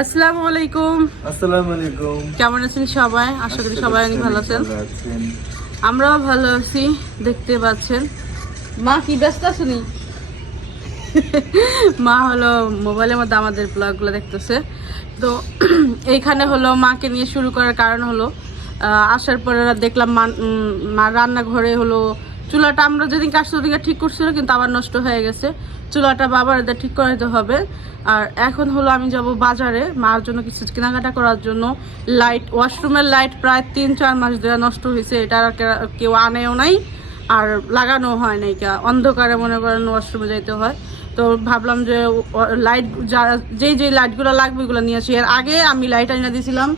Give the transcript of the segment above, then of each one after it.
আসসালামু আলাইকুম। আসসালামু আলাইকুম। কেমন আছেন সবাই? আশা করি সবাই অনেক ভালো আছেন। আমরাও ভালো আছি, দেখতে পাচ্ছেন। মা কি ব্যস্ত আছেনি? মা হলো মোবাইলের মধ্যে আমাদের ব্লগগুলো দেখতেছে। তো এইখানে হলো মাকে নিয়ে শুরু করার কারণ হলো আসার পরে দেখলাম মা রান্নাঘরে হলো চুলাটা আমরা যেদিন কাটছি ওদিকে ঠিক করছিল, কিন্তু আবার নষ্ট হয়ে গেছে। চুলাটা বাবার ঠিক করাতে হবে। আর এখন হলো আমি যাব বাজারে মার জন্য কিছু কেনাকাটা করার জন্য। লাইট, ওয়াশরুমের লাইট প্রায় 3-4 মাস ধরে নষ্ট হয়েছে। এটা আর কেউ আনেও নাই আর লাগানো হয় নাই, অন্ধকারে মনে করেন ওয়াশরুমে যাইতে হয়। তো ভাবলাম যে লাইট যেই লাইটগুলো লাগবে ওইগুলো নিয়ে আসি। এর আগে আমি লাইট আইনা দিয়েছিলাম,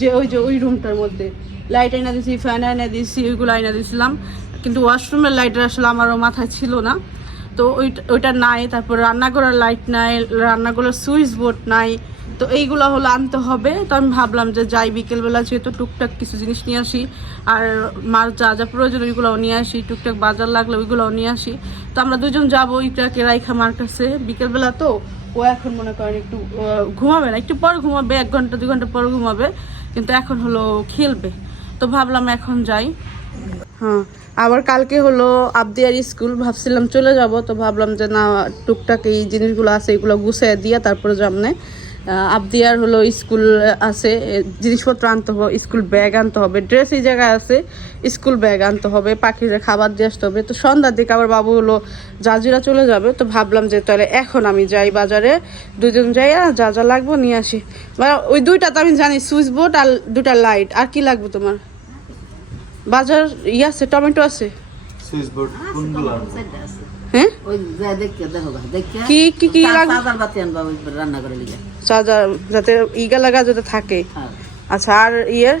যে ওই রুমটার মধ্যে লাইট আইনা দিয়েছি, ফ্যান আইনা দিয়েছি, ওইগুলো আইনা দিয়েছিলাম। কিন্তু ওয়াশরুমের লাইটের আসলে আমারও মাথায় ছিল না, তো ওইটা নাই। তারপর রান্নাঘরের লাইট নাই, রান্নাঘরের সুইচ বোর্ড নাই। তো এইগুলো হলো আনতে হবে। তো আমি ভাবলাম যে যাই বিকেলবেলা, যেহেতু টুকটাক কিছু জিনিস নিয়ে আসি, আর মার যা যা প্রয়োজন ওইগুলোও নিয়ে আসি, টুকটাক বাজার লাগলে ওইগুলোও নিয়ে আসি। তো আমরা দুজন যাবো ওইটাকে রাইখা মার কাছে বিকেলবেলা। তো ও এখন মনে করেন একটু ঘুমাবে না, একটু পর ঘুমাবে, 1 ঘন্টা 2 ঘন্টা পর ঘুমাবে, কিন্তু এখন হলো খেলবে। তো ভাবলাম এখন যাই। হ্যাঁ, আবার কালকে হলো আবদিয়ার স্কুল, ভাবছিলাম চলে যাব। তো ভাবলাম যে না, টুকটাক এই জিনিসগুলো আছে এগুলো গুছিয়ে দিয়া তারপরে সামনে আবদিয়ার হলো স্কুল আছে, জিনিসপত্র আনতে হবে, স্কুল ব্যাগ আনতে হবে, ড্রেস এই জায়গায় আছে, স্কুল ব্যাগ আনতে হবে, পাখিদের খাবার দিয়ে আসতে হবে। তো সন্ধ্যার দিকে আবার বাবু হলো জাজিরা চলে যাবে। তো ভাবলাম যে তাহলে এখন আমি যাই বাজারে, দুজন যাই যা যা লাগবো নিয়ে আসি। ওই দুইটা তো আমি জানি, সুইচ বোর্ড আর 2টা লাইট। আর কি লাগবে তোমার? বাজার আছে, টমেটো আছে। সুইচ বোর্ড কোনগুলো? হ্যাঁ, ওই যা দেখকে দেখো দেখকে কি কি কি লাগবে? চার্জার বাতি আনবা ওই রান্না করে লিগে। চার্জার যাতে ইগা লাগা যাতে থাকে। হ্যাঁ, আচ্ছা, আর ইয়ের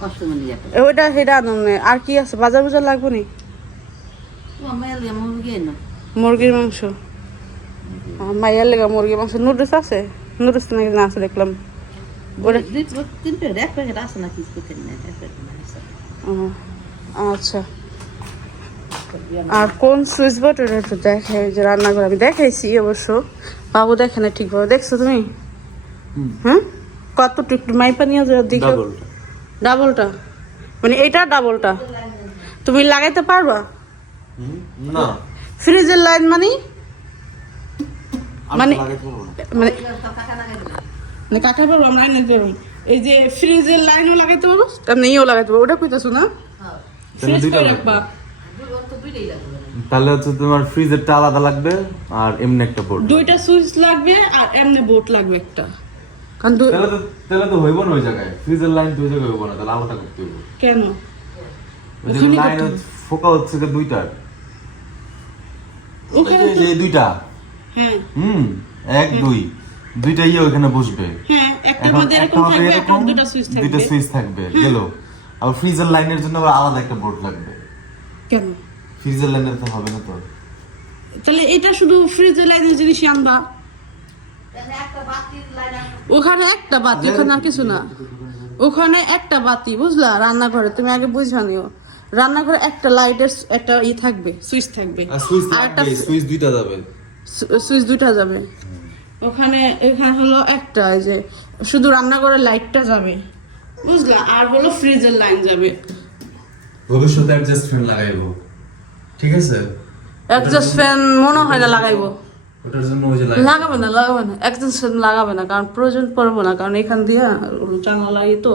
কষ্ট মানে যেটা ওইটা সেটা আনুন। আর কি আছে? বাজার বাজার লাগবে নি? তোমার মেয়ের মুরগি না, মুরগির মাংস। মাইয়ার লেগা মুরগির মাংস। নুডলস আছে? নুডলস নাকি না আছে দেখলাম। ওটা 2-3 প্যাকেট এক প্যাকেট আছে না, কিছু করতে না, এক প্যাকেট না আছে। আচ্ছা, আর কোন সুইচ বোর্ড ওটা একটু দেখে, যে রান্নাঘর আমি দেখাইছি অবশ্য, বাবু দেখে না ঠিকভাবে। দেখছো তুমি? হ্যাঁ, কতটুকু একটু মাইপা নিয়ে যাও দিকে। ডাবলটা মানে এটা ডাবলটা তুমি লাগাইতে পারবা না? ফ্রিজের লাইন মানে মানে মানে কাকা পারবো আমরা আনাইতে পারবো। এই যে ফ্রিজের লাইনও লাগাইতে পারবো, তেমনি ইও লাগাইতে পারবো। ওটা কইতাছো না? ফ্রিজ করে রাখবা। তাহলে হচ্ছে তোমার ফ্রিজেরটা আলাদা লাগবে আর এমনি একটা বোর্ড। 2টা সুইচ লাগবে আর এমনি বোর্ড লাগবে একটা। কারণ তাহলে তো হইব না ওই জায়গায়, ফ্রিজের লাইন দুই জায়গায় হইব না, তাহলে আলাদা করতে হইব। কেন? ওই লাইন ফোকা হচ্ছে যে দুইটা, ওখানে এই যে দুইটা। হ্যাঁ 1 2 দুইটা ওখানে বসবে। হ্যাঁ, একটার মধ্যে এরকম থাকবে, একটা 2টা সুইচ থাকবে। 2টা সুইচ থাকবে গেল। আর ফ্রিজের লাইনের জন্য আবার আলাদা একটা বোর্ড লাগবে। কেন? ফ্রিজের লাইনের তো হবে না তো। তাহলে এটা শুধু ফ্রিজের লাইনের জিনিস আনবা। ওখানে একটা বাতি, ওখানে আর কিছু না। ওখানে একটা বাতি, বুঝলা? রান্নাঘরে তুমি আগে বুঝা নিও, রান্নাঘরে একটা লাইটের একটা থাকবে, সুইচ থাকবে, আর একটা সুইচ দুইটা যাবে। সুইচ 2টা যাবে। ওখানে এখানে হলো একটা, এই যে শুধু রান্নাঘরের লাইটটা যাবে, বুঝলা? আর হলো ফ্রিজের লাইন যাবে। ভবিষ্যতে অ্যাডজাস্ট ফ্যান লাগাইবো, ঠিক আছে? অ্যাডজাস্ট ফ্যান মনে হয় না লাগাইবো। ওটার জন্য ওই যে লাগাবে না অ্যাডজাস্ট ফ্যান লাগাবে না, কারণ প্রয়োজন পড়বে না, কারণ এখান দিয়ে জানলা লাগি তো।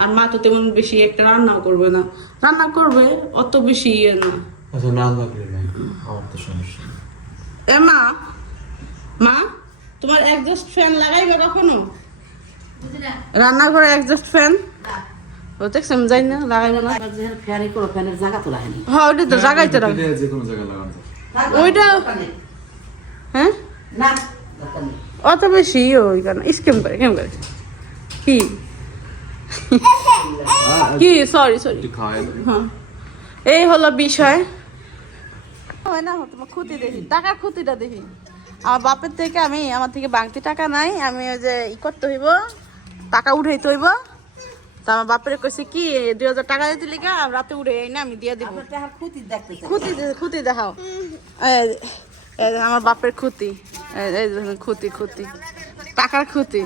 আর মা তো তেমন বেশি একটা রান্নাও করবে না, রান্না করবে অত বেশি ইয়ে না। আচ্ছা, না লাগলে নাই, আমার তো সমস্যা নেই। এ মা, মা তোমার অ্যাডজাস্ট ফ্যান লাগাইবে কখনো? রান্নাঘরে অ্যাডজাস্ট ফ্যান ও দেখছি আমি জানি না, লাগাইবে না। ফ্যানই করো, ফ্যানের জায়গা তো লাগেনি। হ্যাঁ, ওইটা তো জাগাইতে রাখবে, যে কোনো জায়গায় লাগানো যায়। ওইটা। হ্যাঁ, না অত বেশি ওই কারণ স্কিম করে কেমন করে কি কি সরি হ্যাঁ, এই হলো বিষয়। না তোমার ক্ষতি দেখি, টাকার ক্ষতিটা দেখি। আমার বাপের থেকে আমার থেকে বাংতি টাকা নাই, আমি ওই যে করতে হইব, টাকা উঠাইতে হইব। তা আমার বাপের কইছে কি 2000 টাকা দিতে লিগা রাতে উঠে না, আমি দিয়ে দিব। ক্ষতি দেখাও। আমার বাপের ক্ষতি, ক্ষতি টাকার ক্ষতি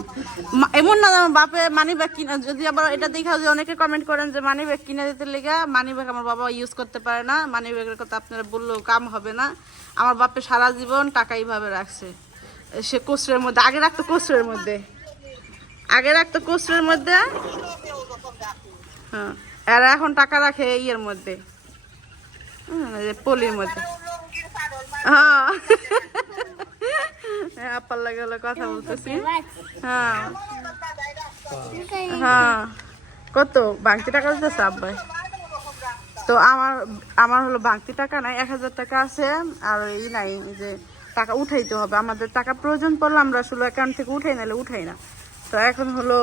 এমন না আমার বাপে মানি ব্যাগ কিনা, যদি আবার এটা দেখা যে অনেকে কমেন্ট করেন যে মানি ব্যাগ কিনে দিতে লেগে মানি ব্যাগ আমার বাবা ইউজ করতে পারে না, মানি ব্যাগের কথা আপনারা বললেও কাম হবে না। আমার বাপে সারা জীবন টাকা এইভাবে রাখছে, সে কোস্টের মধ্যে আগে রাখতো, কোস্টের মধ্যে হ্যাঁ, আর এখন টাকা রাখে ইয়ের মধ্যে, পলির মধ্যে। হ্যাঁ আপার লাগে হলো কথা বলতেছি। হ্যাঁ হ্যাঁ, কত বাংতি টাকা দিতেছে আব্বাই? তো আমার হলো বাংতি টাকা নাই, 1000 টাকা আছে। আর এই নাই যে টাকা উঠাইতে হবে, আমাদের টাকা প্রয়োজন পড়লে আমরা আসলে অ্যাকাউন্ট থেকে উঠাই, নাহলে উঠাই না। তো এখন হলো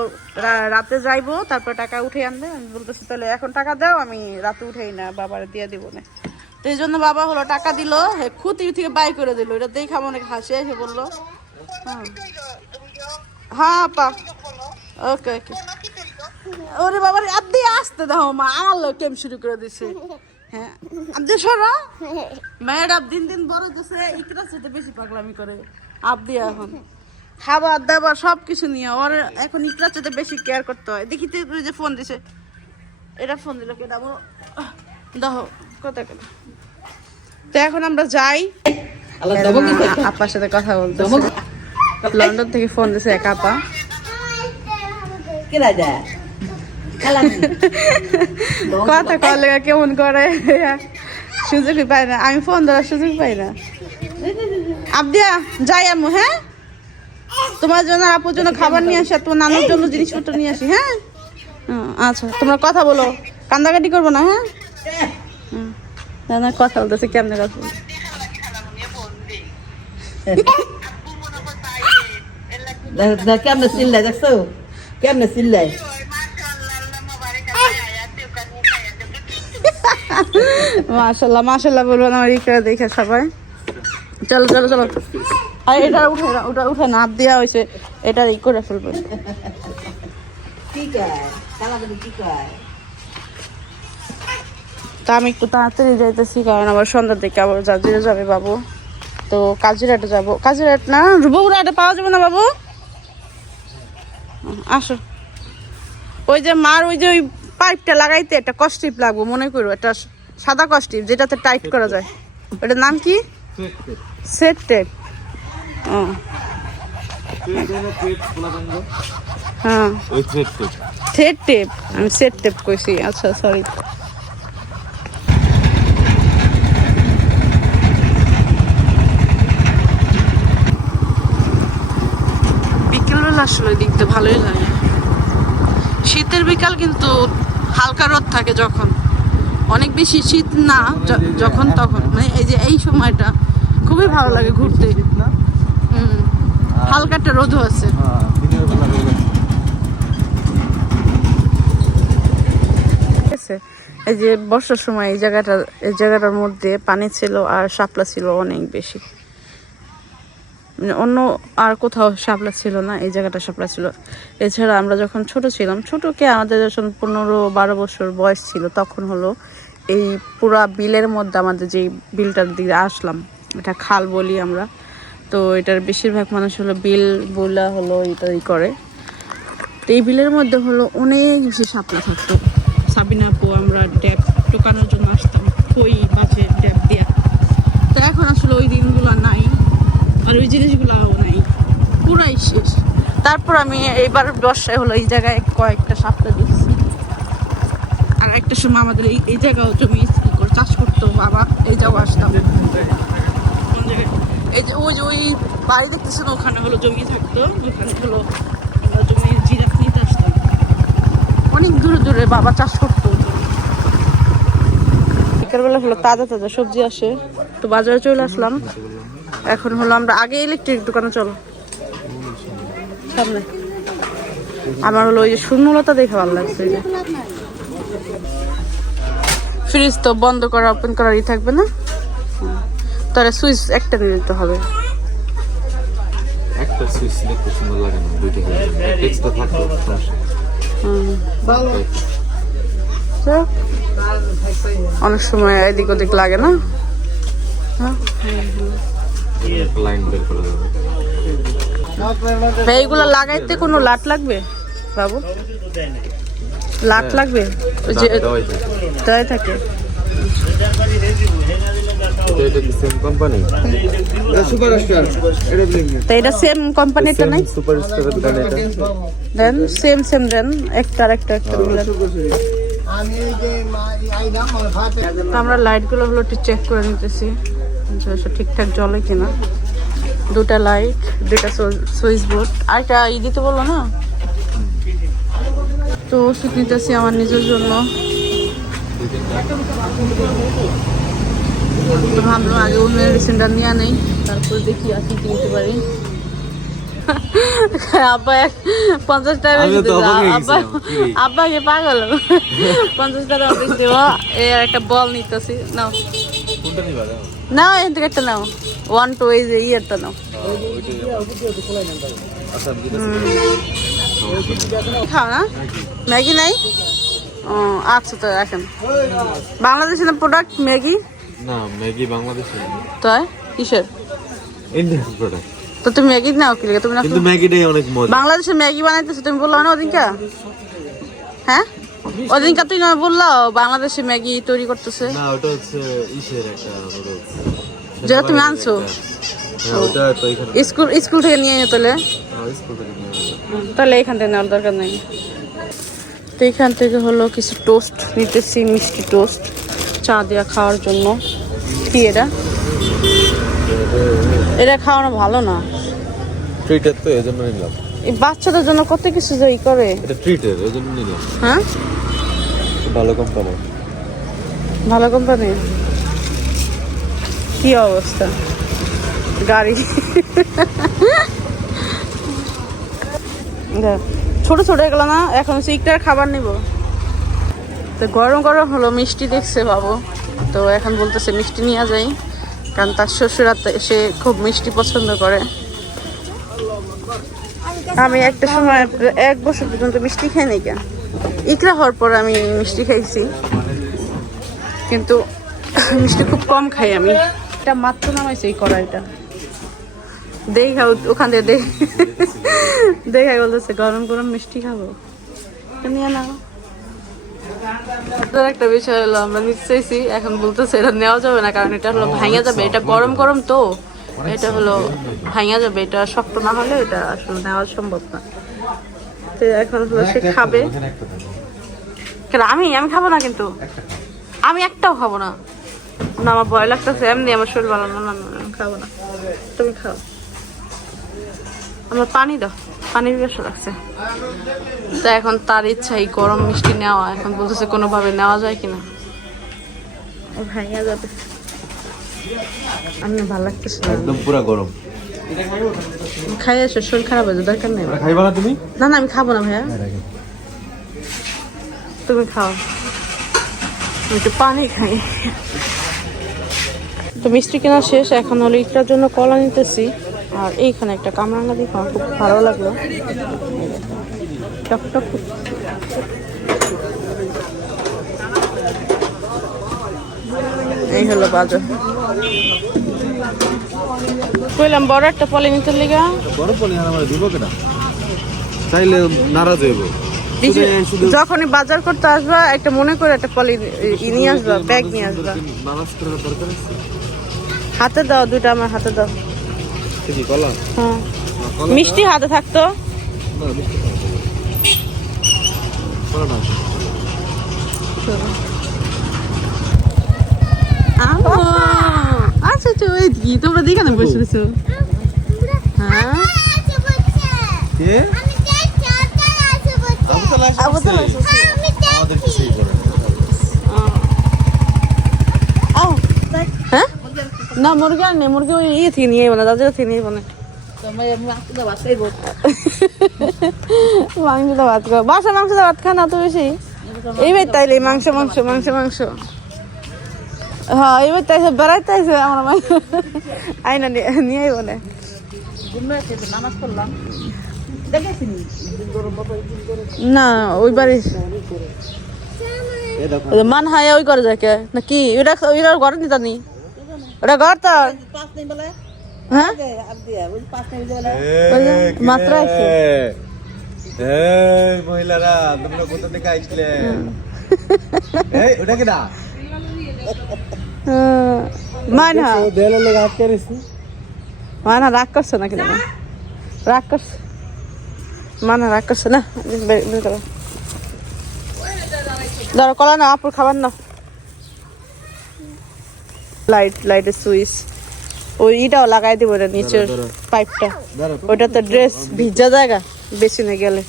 রাতে যাইবো, তারপর টাকা উঠে আনবে। আমি বলতেছি তাহলে এখন টাকা দাও, আমি রাতে উঠাই না, বাবার দিয়ে দিব না। তো এই জন্য বাবা হলো টাকা দিল, খুঁতি থেকে বাই করে দিল। এটা দেখা অনেক হাসি এসে বললো হ্যাঁ আপা ওকে ওকে। ওরে বাবার আব্দি আসতে দাও, মা আলো টেম শুরু করে দিছে। হ্যাঁ আব্দি সরো, ম্যাডাম দিন দিন বড় হচ্ছে, ইকরা সাথে বেশি পাগলামি করে। আব্দি এখন খাবার দাবার সবকিছু নিয়ে ওর এখন ইকরার সাথে বেশি কেয়ার করতে হয়। দেখি তো যে ফোন দিছে, এটা ফোন দিল কে দাও দেখো কথা কেন। তো এখন আমরা যাই, আপার সাথে কথা বলতে। লন্ডন থেকে ফোন দিছে এক আপা, কথা কলে কেমন করে, সুযোগই পাই না, আমি ফোন ধরার সুযোগ পাই না। আবদিয়া যাই আমু, হ্যাঁ তোমার জন্য আপুর জন্য খাবার নিয়ে আসি, আর তোমার নানুর জন্য জিনিসপত্র নিয়ে আসি। হ্যাঁ আচ্ছা, তোমরা কথা বলো, কান্দাকাটি করবো না। হ্যাঁ না কথা বলতেছে, কেমনে কথা বল কেমনে চিল্লাই দেখছো, কেমনে চিল্লাই। মাশাল্লাহ মাশাল্লাহ বলবো না, আমার ইকরা দেখে সবাই। চলো চলো চলো, আর এটা উঠে না, ওটা উঠে না, আপ দেওয়া হয়েছে, এটা ই করে ফেলবো। তা আমি একটু তাড়াতাড়ি যাইতেছি, কারণ আবার সন্ধ্যার দিকে আবার জাজিরা যাবে বাবু। তো কাজিরাটে যাবো, কাজিরাট না বগুড়াটে পাওয়া যাবে না বাবু, আসো। ওই যে মার ওই যে ওই পাইপটা লাগাইতে একটা কস্টিপ লাগবো, মনে করো একটা সাদা কস্টিপ যেটাতে টাইট করা যায়, ওটার নাম কি? Set tape. ও হ্যাঁ থ্রেড টেপ, আমি সেট টেপ কইছি, আচ্ছা সরি। বিকেলবেলা আসলে দেখতে ভালোই লাগে, শীতের বিকাল, কিন্তু হালকা রোদ থাকে যখন, অনেক বেশি শীত না যখন তখন, মানে এই যে এই সময়টা খুবই ভালো লাগে ঘুরতে। হালকা একটা রোদও আছে। এই যে বর্ষার সময় এই জায়গাটার মধ্যে পানি ছিল আর শাপলা ছিল অনেক বেশি, মানে অন্য আর কোথাও শাপলা ছিল না, এই জায়গাটা শাপলা ছিল। এছাড়া আমরা যখন ছোট ছিলাম, ছোটকে আমাদের যখন 15-12 বছর বয়স ছিল, তখন হলো এই পুরা বিলের মধ্যে, আমাদের যে বিলটার দিকে আসলাম, এটা খাল বলি আমরা, তো এটার বেশিরভাগ মানুষ হলো বিল বলা হলো এটা করে। তো এই বিলের মধ্যে হলো অনেক বেশি শাপলা থাকতো। সাবিনা আপু আমরা ড্যাব টোকানোর জন্য আসতাম, কই মাছের ড্যাব দিয়া। তো এখন আসলে ওই দিনগুলো নাই, আর ওই জিনিসগুলাও নাই, পুরাই শেষ। তারপর আমি এইবার বর্ষায় হলো এই জায়গায় কয়েকটা শাপলা দেখছি। আর একটা সময় আমাদের এই জায়গাও জমি চাষ করতো বাবা, এই জায়গাও আসতাম। এই যে ওই বাড়ি দেখতেছেন, ওখানে হলো জমি থাকতো, ওখানে হলো আমরা জমি জিরাফ নিতে আসতাম, অনেক দূরে দূরে বাবা চাষ করতো। বিকালবেলা হলো তাজা তাজা সবজি আসে, তো বাজারে চলে আসলাম। এখন হলো আমরা আগে ইলেকট্রিক দোকানে, চলো সামনে। আমার হলো ওই যে শূন্যলতা দেখে ভালো লাগছে, ফ্রিজ তো বন্ধ করা ওপেন করারই থাকবে না, তাহলে সুইচ একটা নিয়ে নিতে হবে। একটা সুইচ দেখতে সুন্দর লাগে না, দুইটা এক্সট্রা থাকতো অনেক সময় এদিক ওদিক লাগে না। লাইন বের করে দেবে। ভাই এগুলো লাগাইতে কোনো লাট লাগবে বাবু? লাট লাগবে? ওই যে তাই থাকে। এটা কি সেম কোম্পানি? তো এটা সেম কোম্পানিটা নাই? সুপারস্টারের দাম এটা। দেন সেম দেন, একটা মিলে। আমরা লাইটগুলো হলো একটু চেক করে নিতেছি যে ঠিকঠাক জ্বলে কিনা। দুটা লাইট, দুটা সুইচ বোর্ড, আর একটা দিতে বললো না। তো ওষুধ নিতেছি আমার নিজের জন্য। তো ভাবলাম আগে ওই মেডিসিনটা নিয়ে নেই, তারপর দেখি আর কি কিনতে পারি। আব্বা 50 টাকা আব্বাকে পাগল 50 টাকা অফিস দেব। এর একটা বল নিতেছি, নাও নাও এখান থেকে একটা নাও, 1 2 এই যে ইয়েরটা নাও। খাও না? ম্যাগি নাই? ও আচ্ছা, তো রাখেন। বাংলাদেশের প্রোডাক্ট ম্যাগি? না, ম্যাগি বাংলাদেশে না। তাই কিসের? Indian product. তো তুমি ম্যাগি নাও কি লাগে? তুমি না কিন্তু ম্যাগিটাই অনেক মজা। বাংলাদেশে ম্যাগি বানাইতেছো তুমি বললা না ওদিনকা? হ্যাঁ ওদিনকা তুই না বললা বাংলাদেশে ম্যাগি তৈরি করতেছে? না, ওটা হচ্ছে ইসের একটা নুডলস যেটা তুমি আনছো। ওটা তো এখানে স্কুল থেকে নিয়ে এনে তাহলে? স্কুল থেকে নিয়ে আসা। তাহলে এখান থেকে নেওয়ার দরকার নেই। তো এখান থেকে হলো কিছু টোস্ট নিতেছি, মিষ্টি টোস্ট চা দেওয়া খাওয়ার জন্য। কি এটা? এটা খাওয়ানো ভালো না। ট্রিটের তো এজন্য নিলাম। এই বাচ্চাদের জন্য কত কিছু যে করে। এটা ট্রিটের এজন্য নিলাম। হ্যাঁ, ভালো কোম্পানি। ভালো কোম্পানি। কি অবস্থা গাড়ি। ছোট ছোট এগুলো না, এখন সিকটার খাবার নিব। তো গরম গরম হলো মিষ্টি দেখছে বাবু, তো এখন বলতেছে মিষ্টি নিয়ে যাই, কারণ তার শ্বশুরা সে খুব মিষ্টি পছন্দ করে। আমি একটা সময় 1 বছর পর্যন্ত মিষ্টি খাই নাই, কেন ইকরা হওয়ার পর আমি মিষ্টি খাইছি, কিন্তু মিষ্টি খুব কম খাই আমি। এটা মাত্র নামাইছে এই কড়াইটা, দেখা ওখান থেকে দেখাই বলতেছে গরম গরম মিষ্টি খাবো, নিয়ে নাও। একটা বিষয় হলো আমরা নিতে চাইছি, এখন বলতেছে এটা নেওয়া যাবে না, কারণ এটা হলো ভাঙা যাবে, এটা গরম গরম তো, এটা হলো ভাঙা যাবে, এটা শক্ত না হলে এটা আসলে নেওয়া সম্ভব না। তো এখন হলো সে খাবে। কেন আমি খাবো না, কিন্তু আমি একটাও খাবো না। না আমার ভয় লাগতেছে, এমনি আমার শরীর ভালো না, না আমি খাবো না। তুমি খাও, আমার পানি দাও, পানি পিপাসা লাগছে। তো এখন তার ইচ্ছা এই গরম মিষ্টি নেওয়া, এখন বলতেছে কোনোভাবে নেওয়া যায় কিনা, ভাঙিয়া যাবে। আমি ভালো লাগতেছে না, একদম পুরো গরম। খাই আসো, শরীর খারাপ হয়ে যাবে, দরকার নেই। খাইবা না তুমি? না আমি খাবো না ভাইয়া, তুমি খাও, আমি একটু পানি খাই। তো মিষ্টি কেনা শেষ, এখন হলো ইটার জন্য কলা নিতেছি। আর এইখানে একটা কামরাঙ্গা দেখো, আমার খুব ভালো লাগলো, টকটক। এই হলো বাজার। কইলাম বড় একটা পলি নিতে লিগা। বড় পলি আমরা দিব কেন? চাইলে নারাজ হইব। যখনই বাজার করতে আসবা একটা মনে করে একটা পলি নিয়ে আসবা, ব্যাগ নিয়ে আসবা। হাতে দাও, 2টা আমার হাতে দাও। ঠিকই কলা? হ্যাঁ, মিষ্টি হাতে থাকতো। আচ্ছা আচ্ছা, ওই কি তোমরা দিকে না বসে রয়েছো? হ্যাঁ হ্যাঁ, না মুরগি আর নেই, মুরগি ওই ইয়ে থেকে নিয়ে বানা, দাদা থেকে নিয়ে বানা। মাংস তো ভাত খাও, বাসা মাংস তো ভাত খা না তো বেশি। এইবার তাইলে মাংস মাংস মাংস মাংস, হ্যাঁ এইবার তাই বেড়াইতে আইসে আমরা মাংস আইনা নিয়ে বলে। না ওই বাড়ি মান হায়া ওই করে যাকে নাকি, ওটা ঘরে নিতা নি, ওটা ঘর তো হ্যাঁ ওই যে মাত্র আছে এই মহিলারা তোমরা কোথা থেকে আইছিলে এই ওটা কি না মানা দেলে লোক আটকে রইছে মানা রাগ করছে নাকি না রাগ করছে মানা রাগ করছে না ধরো কলা না আপুর খাবার না লাইটের সুইচ ওই ইটাও লাগাই দিব ওটা নিচের পাইপটা ওটা তো ড্রেস ভিজা জায়গা বেশি না গেলে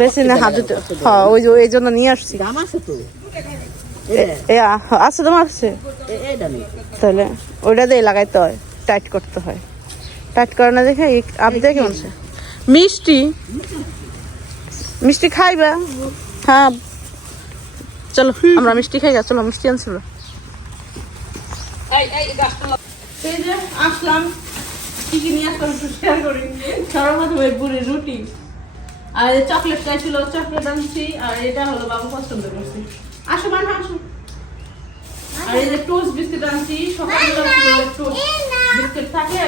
বেশি না হাতে হ্যাঁ ওই যে এই জন্য নিয়ে আসছি আছে তোমার আছে তাহলে ওইটা দিয়ে লাগাইতে হয় টাইট করতে হয় টাইট করে না দেখে আপনি দেখে মনে মিষ্টি মিষ্টি খাইবা হ্যাঁ চলো আমরা মিষ্টি খাই গা চলো মিষ্টি আনছিল আসলাম কি কি নিয়ে আসলাম একটু শেয়ার করি সবার প্রথমে বুড়ির রুটি আর চকলেট চাইছিল চকলেট আনছি আর এটা হলো বাবু পছন্দ করছি আসো বানা আসো আর এই যে টোস্ট বিস্কিট আনছি সকালবেলা টোস্ট বিস্কিট থাকে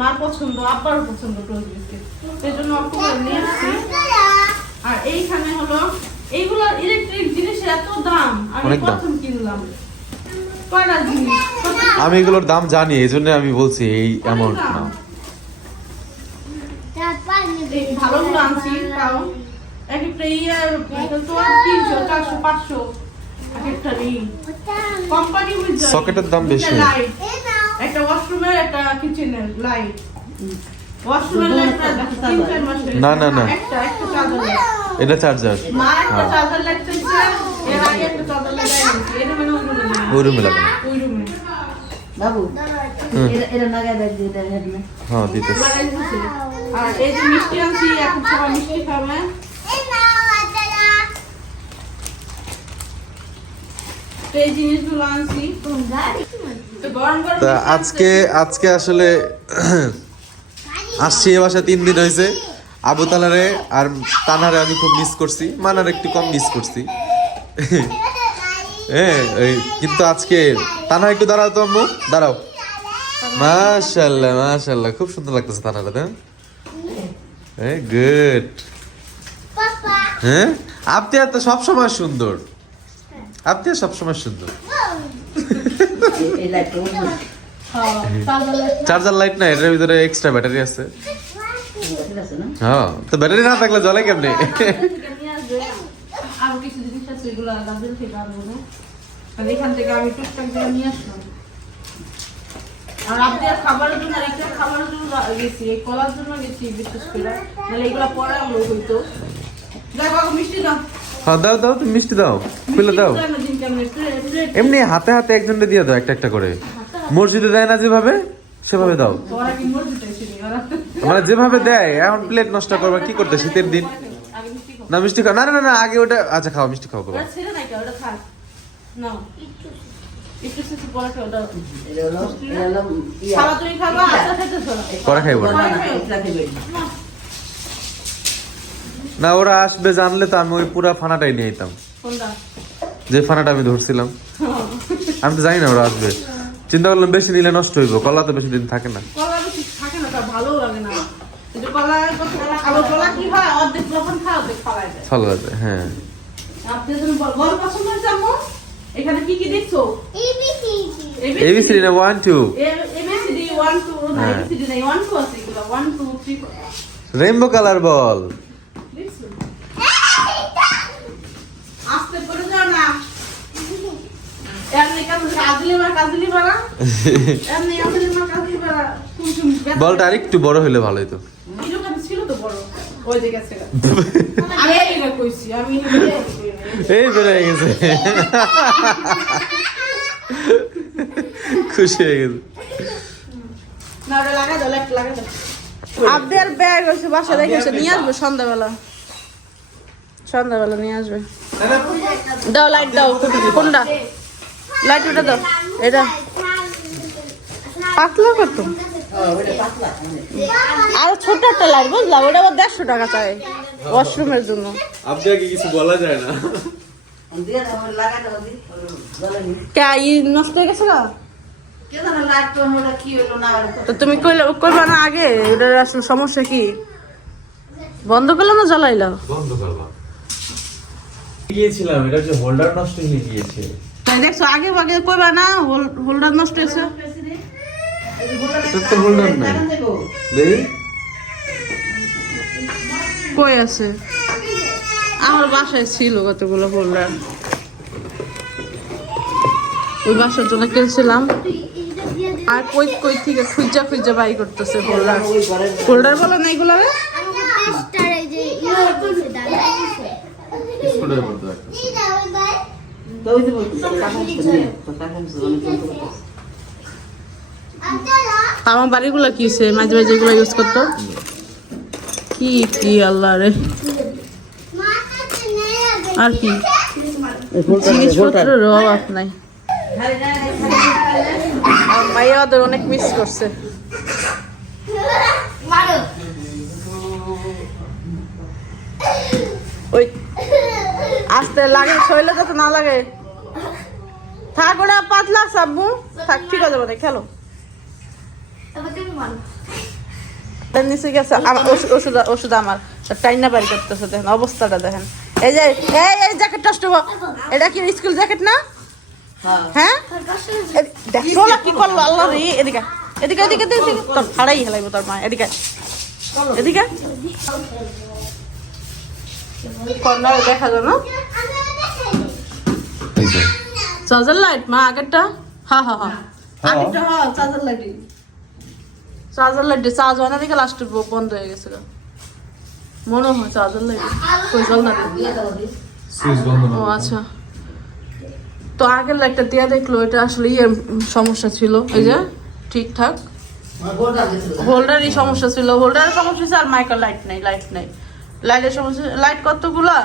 মার পছন্দ আব্বার পছন্দ টোস্ট বিস্কিট সেই জন্য অল্প নিয়ে আসছি আর এইখানে হলো এইগুলো ইলেকট্রিক জিনিসের এত দাম আমি প্রথম কিনলাম কয়টা জিনিস আমি এগুলোর দাম জানি এইজন্য আমি বলছি এই অ্যামাউন্ট না ভালোগুলো আনছি তাও এক একটা ইয়ার তো 300 400 500 এক একটা কোম্পানি উইথ সকেটের দাম বেশি একটা ওয়াশরুমের একটা কিচেনের লাইট ওয়াশরুমের লাইটটা 3-4 মাসের না না না একটা চার্জার লাইট এটা চার্জার মা একটা চার্জার লাইট চাইছে এর আগে একটা চার্জার লাইট আনছি এটা মানে ওই রুমে লাগানো ওই রুমে বাবু এটা লাগাই দেখ দিতে না হ্যাঁ দিতে লাগাই দিছি আর এই যে মিষ্টি আনছি এখন সবাই মিষ্টি খাবে এই জিনিসগুলো আনছি তো গরম গরম তা আজকে আসলে আসছি এ বাসা 3 দিন হয়েছে আবু তালারে আর তানারে আমি খুব মিস করছি মানার একটু কম মিস করছি হ্যাঁ কিন্তু আজকে তানা একটু দাঁড়াও তো আম্মু দাঁড়াও মাশাআল্লাহ মাশাআল্লাহ খুব সুন্দর লাগতেছে তানারে তাই হ্যাঁ গুড হ্যাঁ আপনি তো সব সময় সুন্দর আপনি সব সময় সুন্দর এই লাইটটা চার্জার লাইট না এটার ভিতরে এক্সট্রা ব্যাটারি আছে ঠিক আছে না হ্যাঁ তো ব্যাটারি না থাকলে জ্বলে কেমনে আরো কিছু জিনিস আছে এগুলো গাজল থেকে আনবো না আর এখান থেকে আমি টুকটাক দিয়ে নিয়ে আসলাম আর আপনার খাবারের জন্য একটা খাবারের জন্য গেছি এই কলার জন্য গেছি বিশেষ করে নাহলে এগুলো পরে আমরা হইতো দেখো মিষ্টি দাও হ্যাঁ দাও দাও তুমি মিষ্টি দাও খুলে দাও এমনি হাতে হাতে একজনকে দিয়ে দাও একটা একটা করে মসজিদে দেয় না যেভাবে সেভাবে দাও মানে যেভাবে দেয় এখন প্লেট নষ্ট করবা কি করতে শীতের দিন না মিষ্টি খাও না না না আগে ওটা আচ্ছা খাও মিষ্টি খাও করো পরে খাইব না ওরা আসবে জানলে তো আমি ওই পুরা ফানাটাই নিয়ে যেতাম যে ফানাটা আমি ধরছিলাম আমি তো জানি না ওরা আসবে চিন্তা করলাম বেশি নিলে নষ্ট হইব কলা তো বেশি দিন থাকে না ভালো লাগে না ভালো লাগে হ্যাঁ এখানে কি কি দেখছো এবিসিডি না 1 2 এবিসিডি 1 2 না এবিসিডি না 1 2 আছে এগুলো 1 2 3 রেইনবো কালার বল দেখছো আস্তে করে যাও না এমনি কাজলি বাড়া এমনি কাজলি বাড়া বলটা আরেকটু বড় হলে ভালো হতো এরকম ছিল তো বড় ওই যে গেছে আমি এটা কইছি আমি এই বেড়ে গেছে খুশি হয়ে গেছে না ওটা লাগা দাও লাগা দাও আপনার ব্যাগ হইছে বাসা রেখেছে নিয়ে আসবে সন্ধ্যাবেলা নিয়ে আসবে দাও লাইট দাও কোনটা লাইট ওটা দাও এটা পাতলা কত আর ছোট একটা লাইট বুঝলাম ওটা আবার 150 টাকা চাই ওয়াশরুমের জন্য আপনাকে কিছু বলা যায় না কে নষ্ট হয়ে গেছে না কে জানে লাইট কোন হলো কি হলো না হলো। তো তুমি কইবা না আগে এটা আসলে সমস্যা কি? বন্ধ করলো না জ্বালাইলো? বন্ধ করলাম। গিয়েছিলাম, এটা যে হোল্ডার নষ্ট হয়ে গিয়েছে। তাই দেখছো আগে আগে কইবা না হোল্ডার নষ্ট হয়েছে। এটা তো হোল্ডার নাই। দেই কই আছে? আমার বাসায় ছিল কতগুলো হোল্ডার, ওই বাসার জন্য কিনছিলাম। আর কই কই থেকে খুঁজা বাই করতেছে হোল্ডার। হোল্ডার বলো না এগুলো? স্কুলের মধ্যে একটা। তো ওই যে বলছি কাকা শুনে তো কাকা শুনে আমার বাড়িগুলো কি হয়েছে? মাঝে মাঝে এগুলো ইউজ করতো। কি কি আল্লাহ রে। আর কি জিনিসপত্রের অভাব নাই। আমার মাইয়া ওদের অনেক মিস করছে। ওই আস্তে লাগে, শরীরে যাতে না লাগে। থাক ওটা পাতলা সাব্বু, থাক ঠিক আছে বোধ খেলো। নিচে গেছে ওষুধ আমার টাইনা বাড়ি করতেছে। দেখেন অবস্থাটা দেখেন। এই যে এই জ্যাকেটটা আসবো, এটা কি স্কুল জ্যাকেট না? হ্যাঁ দেখো না কি করলো আল্লাহ রে। এদিকে এদিকে এদিকে এদিকে তোর ফাড়াই হেলাইবো তোর মা। এদিকে এদিকে কর্নারে দেখা যায় না চার্জার লাইট মা আগেরটা। হ্যাঁ হ্যাঁ হ্যাঁ আগেরটা charger light. Charger light charge হয় না দেখে লাস্ট বন্ধ হয়ে গেছে মনে হয়। চার্জার লাইট কই জল না সুইচ বন্ধ ও আচ্ছা। তো আগের লাইটটা দেয়া দেখলো এটা আসলে সমস্যা ছিল। এই যে ঠিকঠাক হোল্ডারই সমস্যা ছিল। হোল্ডারের সমস্যা ছিল আর মাইকার লাইট নাই। লাইটের সমস্যা। লাইট কতগুলা?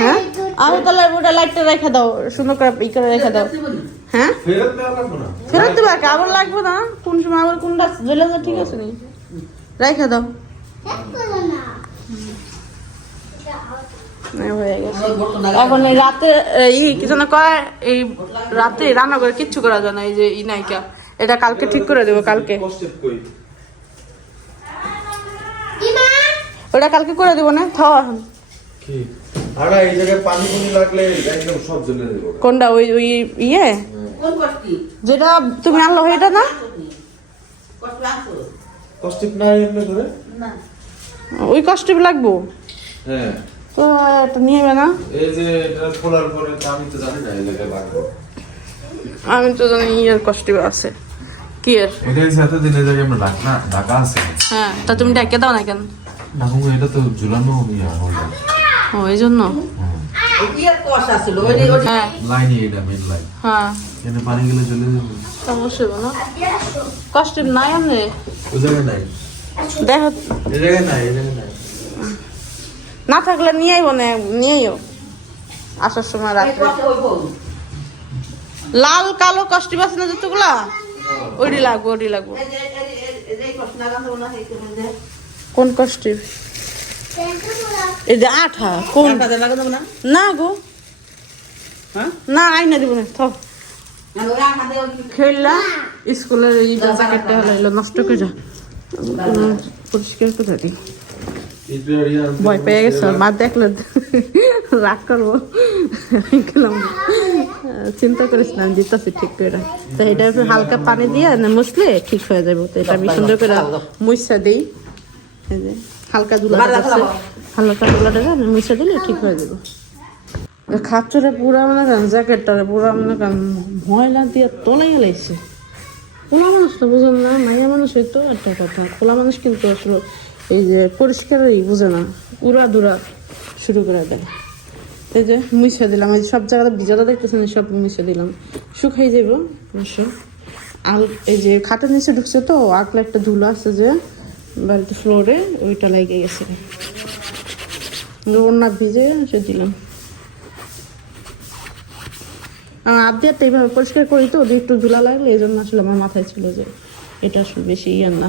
হ্যাঁ আমি তাহলে ওটা লাইটটা রেখে দাও, সুন্দর করে ই করে রেখে দাও। হ্যাঁ ফেরত দেবো আবার লাগবে না। কোন সময় আবার কোনটা জ্বলে যায়? ঠিক আছে নি রেখে দাও। হয়ে গেছে এখন। এই রাতে কি যেন কয়, এই রাতে রান্না করে কিচ্ছু করা যায় না। এই যে নাইকা এটা কালকে ঠিক করে দেবো। কালকে ওটা কালকে করে দেবো না। খাওয়া এখন কোনটা? ওই ওই ইয়ে যেটা তুমি আনলো এটা না? ওই কস্টিপ লাগবো। হ্যাঁ তো এটা নিয়ে না। এই যে এটা খোলার পরে আমি তো জানি না এই জায়গায় লাগবে। আমি তো জানি ইয়ার কস্টিপ আছে কি এর। এটা সাথে দিনে জায়গায় আমরা ঢাকা আছে। হ্যাঁ তা তুমি ডেকে দাও না কেন? ঢাকা এটা তো ঝুলানো ইয়া হোল্ডার। ও এই জন্য ইয়ার কষা ছিল ওই হ্যাঁ লাইনই এটা মেইন লাইন। হ্যাঁ এনে পানি গেলে চলে যাবে। সমস্যা না কস্টিপ নাই আমনে ওই জায়গায় নাই। দেখো এই জায়গায় নাই, এই জায়গায় নাই। না থাকলে নিয়ে আইব না, নিয়েও আসার সময় রাত্রে। লাল কালো কস্টিপ আছে না যতগুলা ওইটি লাগবো। কোন কস্টিপ? এই যে আঠা কোন? না গো না আইনা দিব না। থ খেললা স্কুলের এই জ্যাকেটটা হলো নষ্ট করে যা পরিষ্কার করে দিই। ভয় পেয়ে গেছে মা দেখলে রাগ করবো। চিন্তা করিস না আমি দিতেছি ঠিক করে। তো এটা হালকা পানি দিয়ে মুছলে ঠিক হয়ে যাবে। তো এটা আমি সুন্দর করে মুছা দিই। এই যে হালকা ধুলাটা হালকা ধুলাটা আমি মুছা দিলে ঠিক হয়ে যাবে। খাচ্ছরে পুরা মনে করেন জ্যাকেটটারে পুরা মনে করেন ময়লা দিয়ে তলাই গেলাইছে। খোলা মানুষ তো বুঝেন না, মাইয়া মানুষ হয়তো একটা কথা। খোলা মানুষ কিন্তু আসলে এই যে পরিষ্কারই বুঝে না, উড়া দুরা শুরু করে দেয়। এই যে মুছে দিলাম, এই সব জায়গাতে ভিজাটা দেখতেছেন সব মুছে দিলাম, শুকাই যাব অবশ্য। আর এই যে খাটের নিচে ঢুকছে তো আগলা একটা ধুলো আছে যে বাড়িতে ফ্লোরে, ওইটা লেগে গেছে। ওড়না ভিজে সে দিলাম। আবদিয়াতে এইভাবে পরিষ্কার করি তো যে একটু ধুলা লাগলে এই জন্য আসলে আমার মাথায় ছিল যে এটা আসলে বেশি ইয়ার না,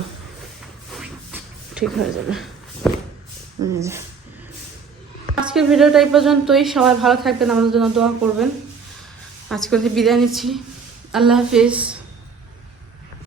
ঠিক হয়ে যাবে। আজকের ভিডিওটা এই পর্যন্তই। সবাই ভালো থাকবেন, আমাদের জন্য দোয়া করবেন। আজকে বিদায় নিচ্ছি। আল্লাহ হাফিজ।